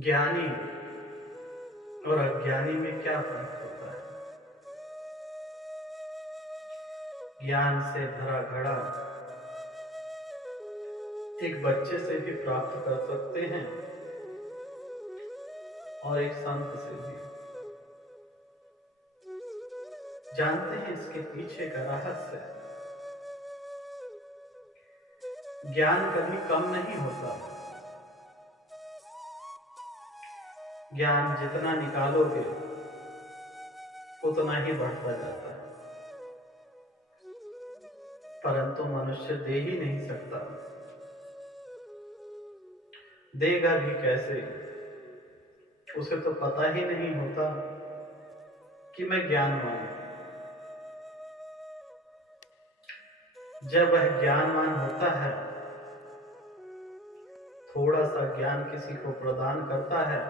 ज्ञानी और अज्ञानी में क्या फर्क होता है? ज्ञान से भरा घड़ा एक बच्चे से भी प्राप्त कर सकते हैं और एक संत से भी। जानते हैं इसके पीछे का रहस्य? ज्ञान कभी कम नहीं होता। ज्ञान जितना निकालोगे उतना ही बढ़ता जाता है, परंतु मनुष्य दे ही नहीं सकता। देगा भी कैसे? उसे तो पता ही नहीं होता कि मैं ज्ञानवान हूं। जब वह ज्ञानवान होता है, थोड़ा सा ज्ञान किसी को प्रदान करता है,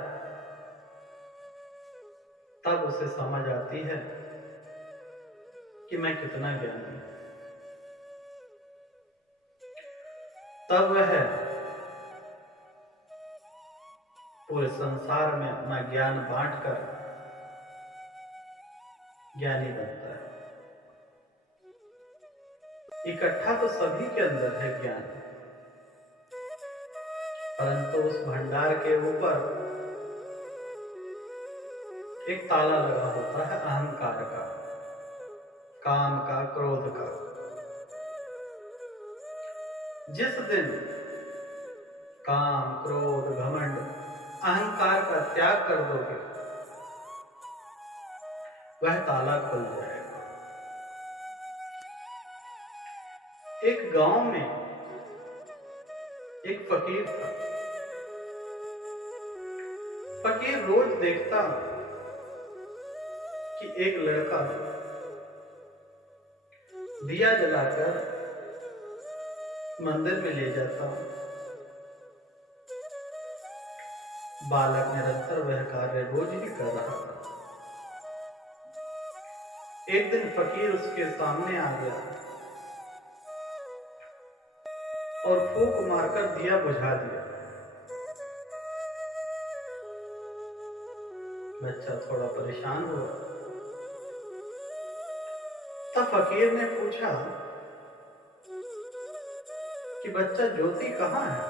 तब उसे समझ आती है कि मैं कितना ज्ञानी हूं। तब वह पूरे संसार में अपना ज्ञान बांटकर ज्ञानी बनता है। इकट्ठा तो सभी के अंदर है ज्ञान, परंतु उस भंडार के ऊपर एक ताला लगा होता है अहंकार का, काम का, क्रोध का। जिस दिन काम, क्रोध, घमंड, अहंकार का त्याग कर दोगे, वह ताला खुल जाएगा। एक गांव में एक फकीर था। फकीर रोज देखता कि एक लड़का दिया जलाकर मंदिर में ले जाता। बालक निरंतर वह कार्य रोज ही कर रहा था। एक दिन फकीर उसके सामने आ गया और फूंक मारकर दिया बुझा दिया। बच्चा थोड़ा परेशान हुआ। तब फकीर ने पूछा कि बच्चा, ज्योति कहाँ है?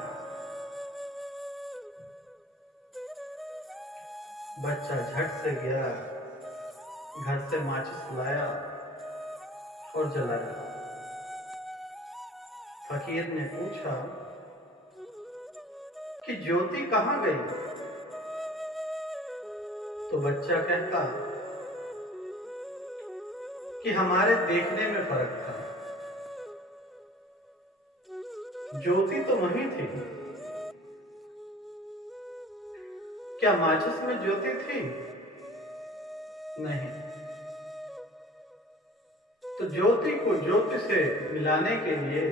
बच्चा झट से गया, घर से माचिस लाया और जलाया। फकीर ने पूछा कि ज्योति कहाँ गई? तो बच्चा कहता कि हमारे देखने में फर्क था। ज्योति तो वही थी। क्या माचिस में ज्योति थी? नहीं। तो ज्योति को ज्योति से मिलाने के लिए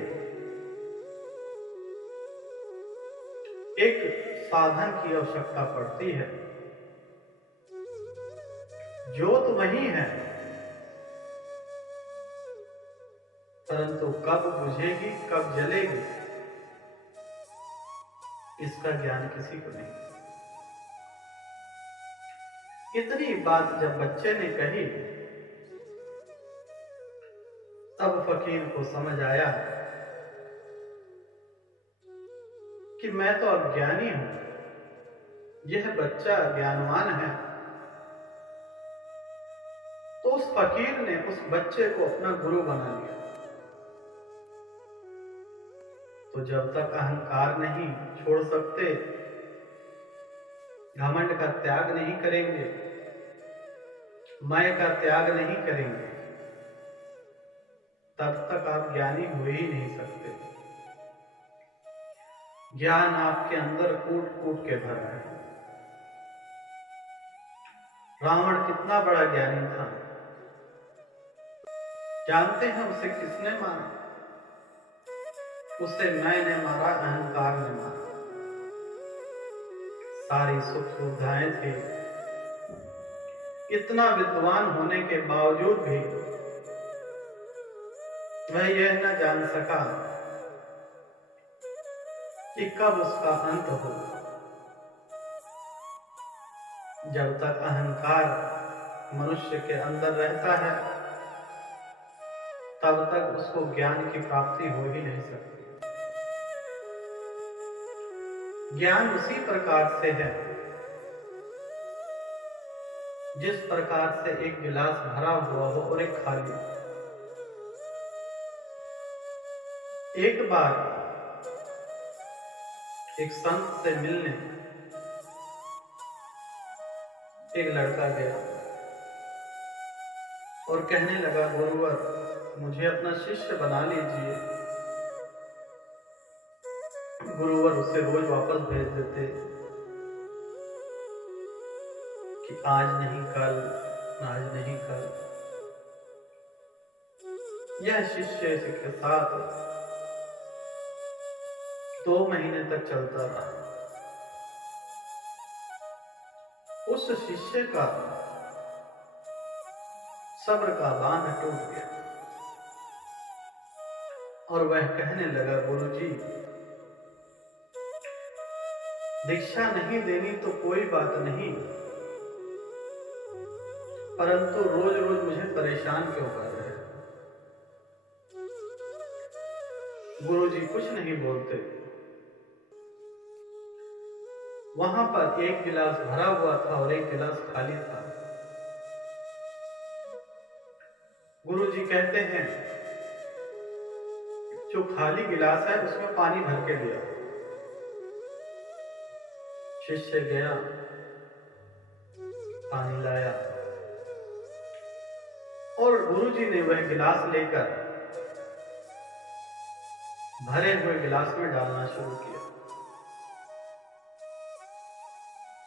एक साधन की आवश्यकता पड़ती है। ज्योत वही है, परंतु कब बुझेगी, कब जलेगी, इसका ज्ञान किसी को नहीं। इतनी बात जब बच्चे ने कही, तब फकीर को समझ आया कि मैं तो अज्ञानी हूं, यह बच्चा ज्ञानवान है। तो उस फकीर ने उस बच्चे को अपना गुरु बना लिया। तो जब तक अहंकार नहीं छोड़ सकते, घमंड का त्याग नहीं करेंगे, मैं का त्याग नहीं करेंगे, तब तक आप ज्ञानी हो ही नहीं सकते। ज्ञान आपके अंदर कूट कूट के भरा है। रावण कितना बड़ा ज्ञानी था, जानते हैं उसे किसने मारा? उसे मैंने मारा, अहंकार ने मारा। सारी सुख सुविधाएं थी, इतना विद्वान होने के बावजूद भी वह यह न जान सका कि कब उसका अंत हो। जब तक अहंकार मनुष्य के अंदर रहता है तब तक उसको ज्ञान की प्राप्ति हो ही नहीं सकती। ज्ञान उसी प्रकार से है जिस प्रकार से एक गिलास भरा हुआ हो और एक खाली। एक बार एक संत से मिलने एक लड़का गया और कहने लगा, गुरुवर मुझे अपना शिष्य बना लीजिए। गुरुवर उसे रोज वापस भेज देते कि आज नहीं कल, आज नहीं कल। यह शिष्य के साथ 2 महीने तक चलता रहा। उस शिष्य का सब्र का बांध टूट गया और वह कहने लगा, गुरुजी दीक्षा नहीं देनी तो कोई बात नहीं, परंतु रोज रोज मुझे परेशान क्यों कर रहे हैं? गुरुजी कुछ नहीं बोलते। वहां पर एक गिलास भरा हुआ था और एक गिलास खाली था। गुरुजी कहते हैं, जो खाली गिलास है उसमें पानी भर के दिया। शिष्य गया, पानी लाया और गुरुजी ने वह गिलास लेकर भरे हुए गिलास में डालना शुरू किया।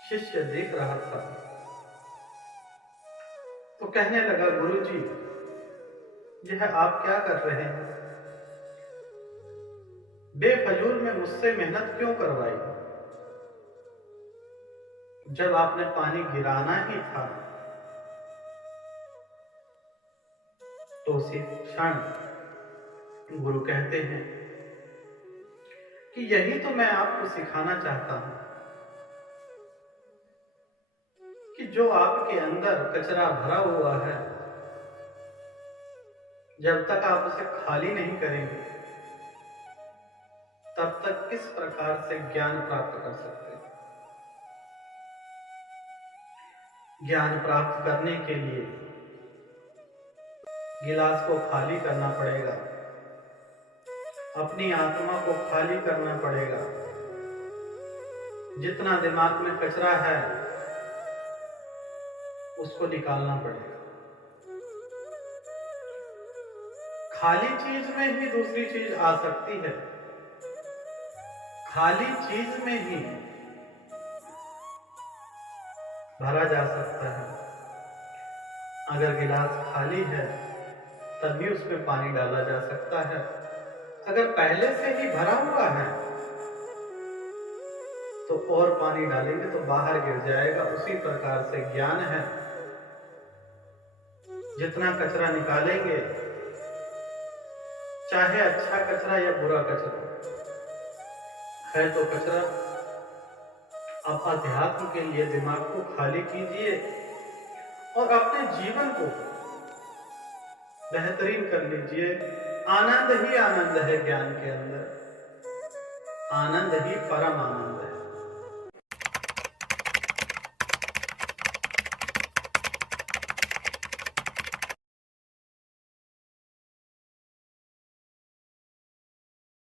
शिष्य देख रहा था तो कहने लगा, गुरुजी यह आप क्या कर रहे हैं? बेफजूल में मुझसे मेहनत क्यों करवाई? जब आपने पानी गिराना ही था तो उसी क्षण गुरु कहते हैं कि यही तो मैं आपको सिखाना चाहता हूं कि जो आपके अंदर कचरा भरा हुआ है, जब तक आप उसे खाली नहीं करेंगे तब तक किस प्रकार से ज्ञान प्राप्त कर सकते हैं। ज्ञान प्राप्त करने के लिए गिलास को खाली करना पड़ेगा, अपनी आत्मा को खाली करना पड़ेगा। जितना दिमाग में कचरा है उसको निकालना पड़ेगा। खाली चीज में ही दूसरी चीज आ सकती है, खाली चीज में ही भरा जा सकता है। अगर गिलास खाली है तभी उसमें पानी डाला जा सकता है, अगर पहले से ही भरा हुआ है तो और पानी डालेंगे तो बाहर गिर जाएगा। उसी प्रकार से ज्ञान है, जितना कचरा निकालेंगे, चाहे अच्छा कचरा या बुरा कचरा है तो कचरा। अब अध्यात्म के लिए दिमाग को खाली कीजिए और अपने जीवन को बेहतरीन कर लीजिए। आनंद ही आनंद है ज्ञान के अंदर, आनंद ही परम आनंद है।